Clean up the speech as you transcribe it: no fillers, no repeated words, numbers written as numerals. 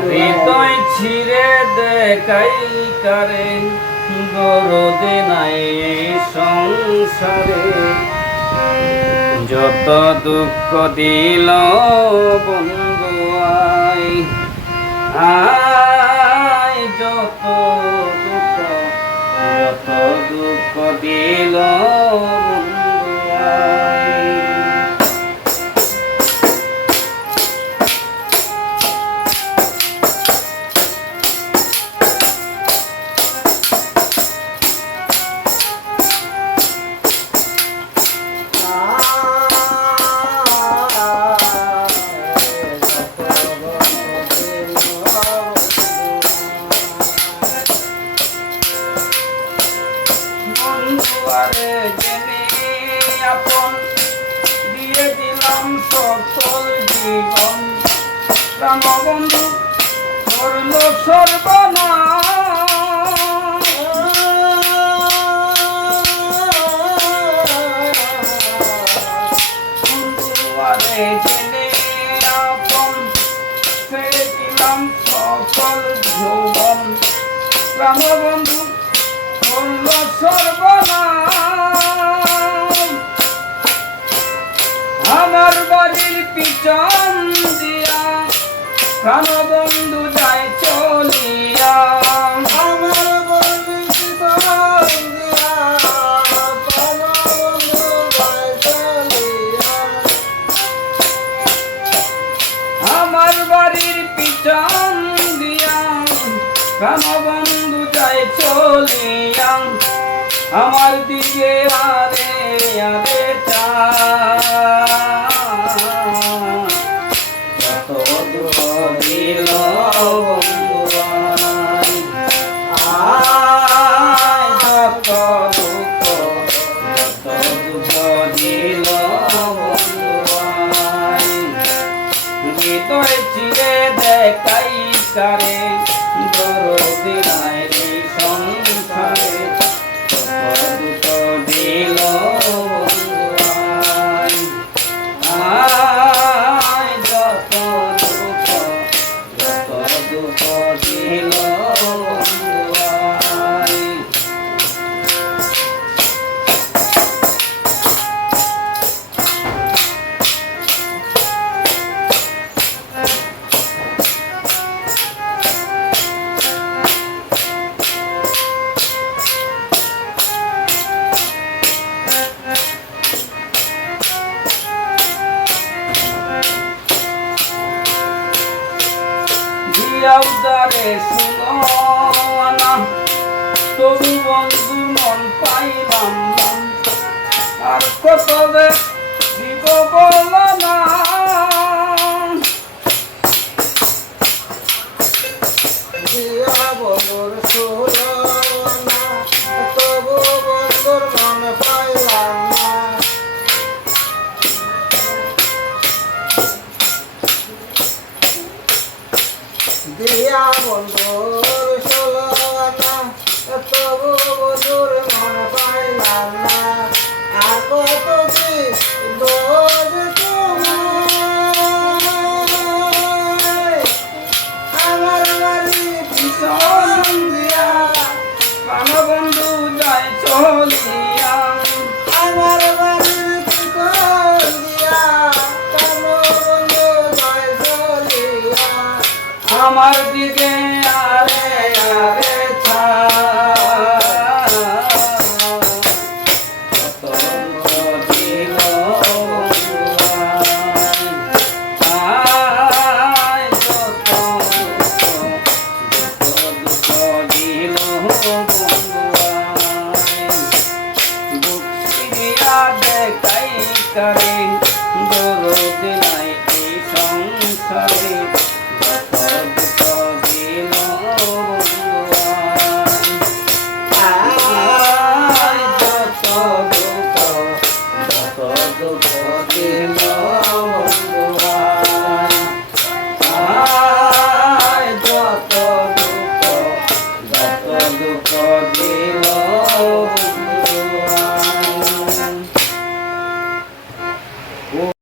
হৃদয় ছিঁড়ে দেখাই কারে দরদে নাই সংসারে যত দুঃখ দিল বন্ধু আয় আয় যত দুঃখ দিল বন্ধু আয় বন্ধুয়ারে জেনে আপন দিয়ে দিলাম সকল জীবন রাম বন্ধু করল সর্বনাশ বন্ধুয়ারে জেনে আপন ছেড়ে দিলাম সকল যৌবন রাম বন্ধু সর্বনাশ আমার বাড়ির পিছন দিয়া প্রাণবন্ধু যায় চলিয়া আমার বাড়ির পিছন দিয়া প্রাণবন্ধু যায় চলিয়া আমার বাড়ির পিছন দিয়া প্রাণবন্ধু যায় চলিয়া আমার দিকে আরে আরে যত দুঃখ দিল বন্ধু আয় যত দুঃখ দিল বন্ধু আয় হৃদয় চিরে দেখাই কারে দরদে নাই সংসারে দুঃখ দিল বন্ধু আয় আয় যত দুঃখ দিল বন্ধু আয় উদারে শুনো না তবু বন্ধু মন পাইলাম না আর কত দিব বল না দিয়া বন্ধুর সুলনা তবু বন্ধুর মন পাইলাম না দিয়া বন্ধুর সুলনা তবু বন্ধুর মন পাইলাম না আর কত কি দোষ তোমায় আমার বাড়ি পিছন দিয়া প্রাণবন্ধু যায় চলিয়া আমার বাড়ির পিছন দিয়া প্রাণবন্ধু যায় চলিয়া আমার দিকে আরে আরে কত দুঃখ দিল বন্ধু আয় যত দুঃখ দিল বন্ধু আয় বুক সিরিয়া দেখাই কারে দরদে নাই এই সংসারে দুঃখ দিল